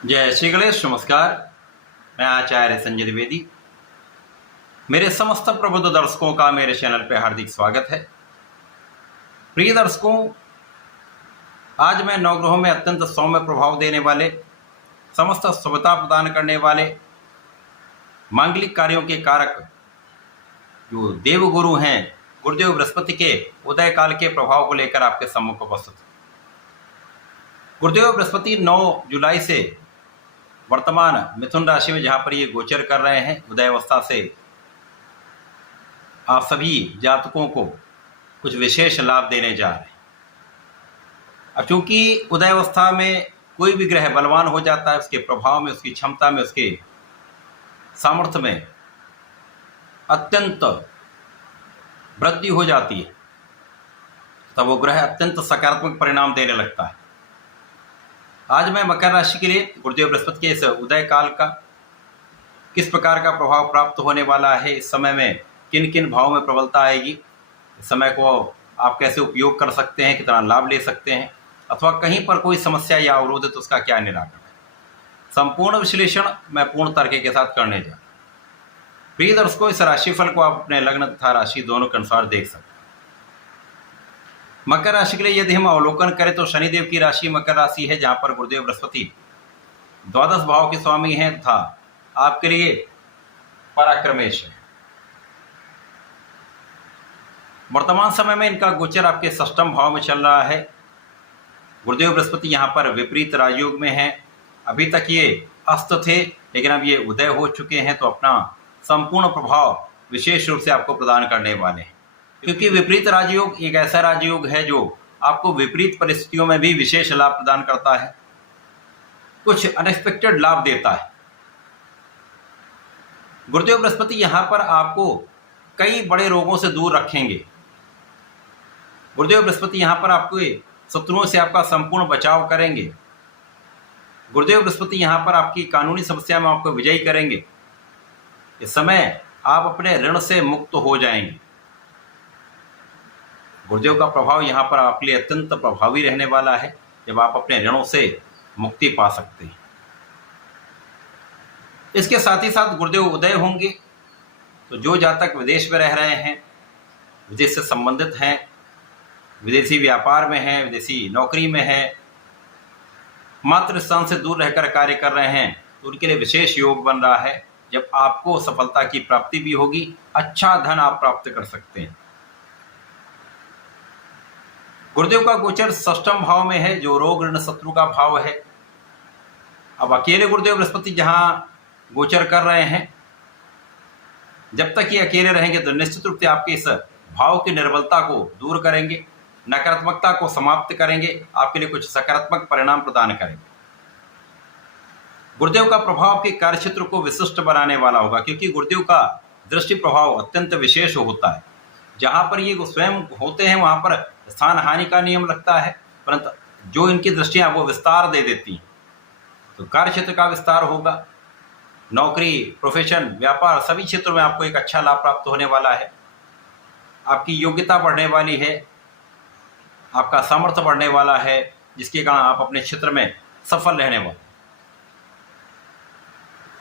जय श्री गणेश। नमस्कार। मैं आचार्य संजय द्विवेदी। मेरे समस्त प्रबुद्ध दर्शकों का मेरे चैनल पर हार्दिक स्वागत है। प्रिय दर्शकों, आज मैं नवग्रहों में अत्यंत सौम्य प्रभाव देने वाले, समस्त शुभता प्रदान करने वाले, मांगलिक कार्यों के कारक जो देवगुरु हैं गुरुदेव बृहस्पति के उदय काल के प्रभाव को लेकर आपके सम्मुख उपस्थित हूं। गुरुदेव बृहस्पति 9 जुलाई से वर्तमान मिथुन राशि में जहां पर ये गोचर कर रहे हैं, उदय अवस्था से आप सभी जातकों को कुछ विशेष लाभ देने जा रहे हैं। अब चूंकि उदय अवस्था में कोई भी ग्रह बलवान हो जाता है, उसके प्रभाव में, उसकी क्षमता में, उसके सामर्थ्य में अत्यंत वृद्धि हो जाती है, तब वो ग्रह अत्यंत सकारात्मक परिणाम देने लगता है। आज मैं मकर राशि के लिए गुरुदेव बृहस्पति के इस उदय काल का किस प्रकार का प्रभाव प्राप्त होने वाला है, इस समय में किन किन भावों में प्रबलता आएगी, इस समय को आप कैसे उपयोग कर सकते हैं, कितना लाभ ले सकते हैं, अथवा कहीं पर कोई समस्या या अवरोध है तो उसका क्या निराकरण है, संपूर्ण विश्लेषण मैं पूर्ण तर्क के साथ करने जा रहा हूं। प्रिय दर्शकों, इस राशिफल को आप अपने लग्न तथा राशि दोनों के अनुसार देख सकते हैं। मकर राशि के लिए यदि हम अवलोकन करें तो शनिदेव की राशि मकर राशि है, जहां पर गुरुदेव बृहस्पति द्वादश भाव के स्वामी हैं तथा आपके लिए पराक्रमेश है। वर्तमान समय में इनका गोचर आपके षष्ठम भाव में चल रहा है। गुरुदेव बृहस्पति यहां पर विपरीत राजयोग में हैं। अभी तक ये अस्त थे, लेकिन अब ये उदय हो चुके हैं, तो अपना संपूर्ण प्रभाव विशेष रूप से आपको प्रदान करने वाले हैं। क्योंकि विपरीत राजयोग एक ऐसा राजयोग है जो आपको विपरीत परिस्थितियों में भी विशेष लाभ प्रदान करता है, कुछ अनएक्सपेक्टेड लाभ देता है। गुरुदेव बृहस्पति यहां पर आपको कई बड़े रोगों से दूर रखेंगे। गुरुदेव बृहस्पति यहां पर आपको शत्रुओं से आपका संपूर्ण बचाव करेंगे। गुरुदेव बृहस्पति यहां पर आपकी कानूनी समस्या में आपको विजयी करेंगे। इस समय आप अपने ऋण से मुक्त हो जाएंगे। गुरुदेव का प्रभाव यहाँ पर आपके लिए अत्यंत प्रभावी रहने वाला है, जब आप अपने ऋणों से मुक्ति पा सकते हैं। इसके साथ ही साथ गुरुदेव उदय होंगे तो जो जातक विदेश में रह रहे हैं, विदेश से संबंधित हैं, विदेशी व्यापार में हैं, विदेशी नौकरी में हैं, मातृ स्थान से दूर रहकर कार्य कर रहे हैं, तो उनके लिए विशेष योग बन रहा है। जब आपको सफलता की प्राप्ति भी होगी, अच्छा धन आप प्राप्त कर सकते हैं। गुरुदेव का गोचर षष्ठम भाव में है, जो रोग ऋण शत्रु का भाव है। अब अकेले गुरुदेव बृहस्पति जहां गोचर कर रहे हैं, जब तक ये अकेले रहेंगे तो निश्चित रूप से आपके इस भाव की निर्बलता को दूर करेंगे, नकारात्मकता को समाप्त करेंगे, आपके लिए कुछ सकारात्मक परिणाम प्रदान करेंगे। गुरुदेव का प्रभाव आपके कार्यक्षेत्र को विशिष्ट बनाने वाला होगा, क्योंकि गुरुदेव का दृष्टि प्रभाव अत्यंत विशेष होता है। जहां पर ये स्वयं होते हैं वहां पर स्थान हानि का नियम लगता है, परंतु जो इनकी दृष्टियां वो विस्तार दे देती हैं, तो कार्य क्षेत्र का विस्तार होगा। नौकरी, प्रोफेशन, व्यापार, सभी क्षेत्रों में आपको एक अच्छा लाभ प्राप्त होने वाला है। आपकी योग्यता बढ़ने वाली है, आपका सामर्थ्य बढ़ने वाला है, जिसके कारण आप अपने क्षेत्र में सफल रहने वाले।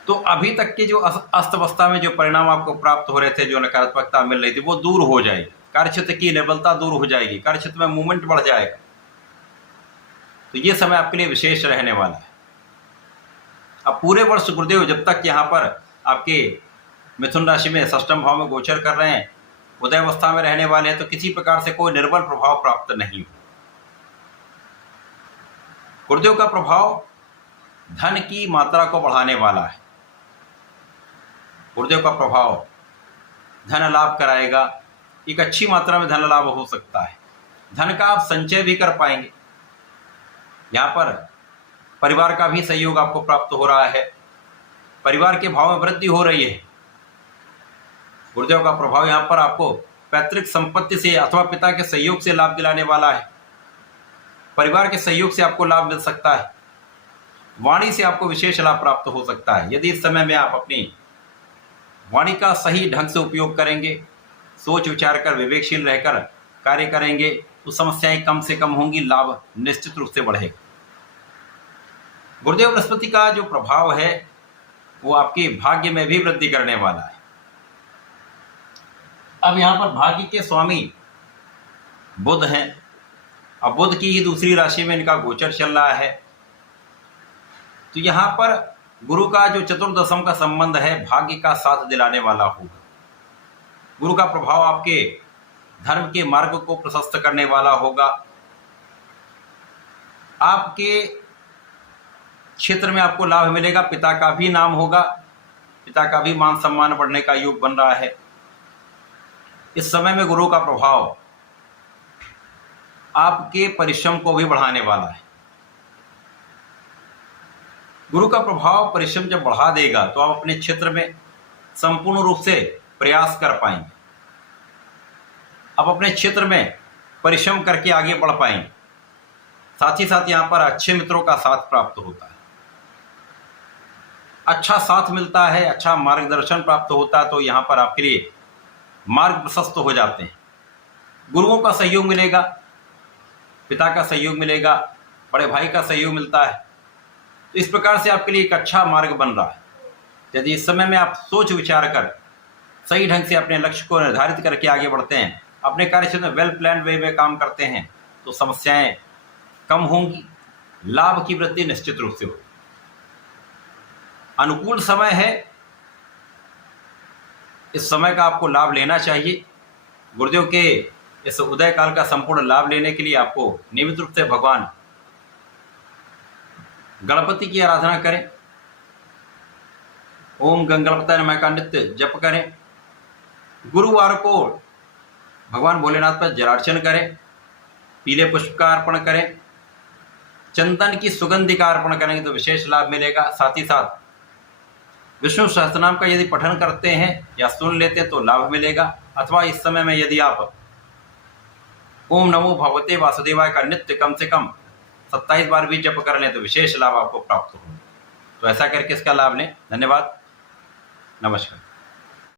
तो अभी तक के जो अस्त अवस्था में जो परिणाम आपको प्राप्त हो रहे थे, जो नकारात्मकता मिल रही थी, वो दूर हो जाएगी। कार्यक्षेत्र की निर्बलता दूर हो जाएगी, कार्यक्षेत्र में मूवमेंट बढ़ जाएगा। तो ये समय आपके लिए विशेष रहने वाला है। अब पूरे वर्ष गुरुदेव जब तक यहाँ पर आपके मिथुन राशि में षष्ठम भाव में गोचर कर रहे हैं, उदय अवस्था में रहने वाले हैं, तो किसी प्रकार से कोई निर्बल प्रभाव प्राप्त नहीं हो। गुरुदेव का प्रभाव धन की मात्रा को बढ़ाने वाला है। गुरुदेव का प्रभाव धन लाभ कराएगा, एक अच्छी मात्रा में धन लाभ हो सकता है। धन का आप संचय भी कर पाएंगे। यहाँ पर परिवार का भी सहयोग आपको प्राप्त हो रहा है, परिवार के भाव में वृद्धि हो रही है। गुरुदेव का प्रभाव यहाँ पर आपको पैतृक संपत्ति से अथवा पिता के सहयोग से लाभ दिलाने वाला है। परिवार के सहयोग से आपको लाभ मिल सकता है। वाणी से आपको विशेष लाभ प्राप्त हो सकता है। यदि इस समय में आप अपनी वाणी का सही ढंग से उपयोग करेंगे, सोच विचार कर विवेकशील रहकर कार्य करेंगे, तो समस्याएं कम से कम होंगी, लाभ निश्चित रूप से बढ़ेगा। गुरुदेव बृहस्पति का जो प्रभाव है वो आपके भाग्य में भी वृद्धि करने वाला है। अब यहाँ पर भाग्य के स्वामी बुध हैं। अब बुध की ही दूसरी राशि में इनका गोचर चल रहा है, तो यहाँ पर गुरु का जो चतुर्दशम का संबंध है भाग्य का साथ दिलाने वाला होगा। गुरु का प्रभाव आपके धर्म के मार्ग को प्रशस्त करने वाला होगा। आपके क्षेत्र में आपको लाभ मिलेगा, पिता का भी नाम होगा, पिता का भी मान सम्मान बढ़ने का योग बन रहा है। इस समय में गुरु का प्रभाव आपके परिश्रम को भी बढ़ाने वाला है। गुरु का प्रभाव परिश्रम जब बढ़ा देगा तो आप अपने क्षेत्र में संपूर्ण रूप से प्रयास कर पाएंगे, आप अपने क्षेत्र में परिश्रम करके आगे बढ़ पाएंगे। साथ ही साथ यहाँ पर अच्छे मित्रों का साथ प्राप्त होता है, अच्छा साथ मिलता है, अच्छा मार्गदर्शन प्राप्त होता है, तो यहाँ पर आपके लिए मार्ग प्रशस्त हो जाते हैं। गुरुओं का सहयोग मिलेगा, पिता का सहयोग मिलेगा, बड़े भाई का सहयोग मिलता है, तो इस प्रकार से आपके लिए एक अच्छा मार्ग बन रहा है। यदि इस समय में आप सोच विचार कर सही ढंग से अपने लक्ष्य को निर्धारित करके आगे बढ़ते हैं, अपने कार्यक्षेत्र में वेल प्लान्ड वे में काम करते हैं, तो समस्याएं कम होंगी, लाभ की वृद्धि निश्चित रूप से होगी। अनुकूल समय है, इस समय का आपको लाभ लेना चाहिए। गुरुदेव के इस उदय काल का संपूर्ण लाभ लेने के लिए आपको नियमित रूप से भगवान गणपति की आराधना करें, ओम गणपताय नमः का नित्य जप करें, गुरुवार को भगवान भोलेनाथ पर जलार्चन करें, पीले पुष्प का अर्पण करें, चंदन की सुगंधि का अर्पण करेंगे तो विशेष लाभ मिलेगा। साथ ही साथ विष्णु सहस्त्रनाम का यदि पठन करते हैं या सुन लेते हैं तो लाभ मिलेगा। अथवा इस समय में यदि आप ओम नमो भगवते वासुदेवाय का नित्य कम से कम 27 बार भी जप कर लें तो विशेष लाभ आपको प्राप्त होगा। तो ऐसा करके इसका लाभ लें। धन्यवाद, नमस्कार।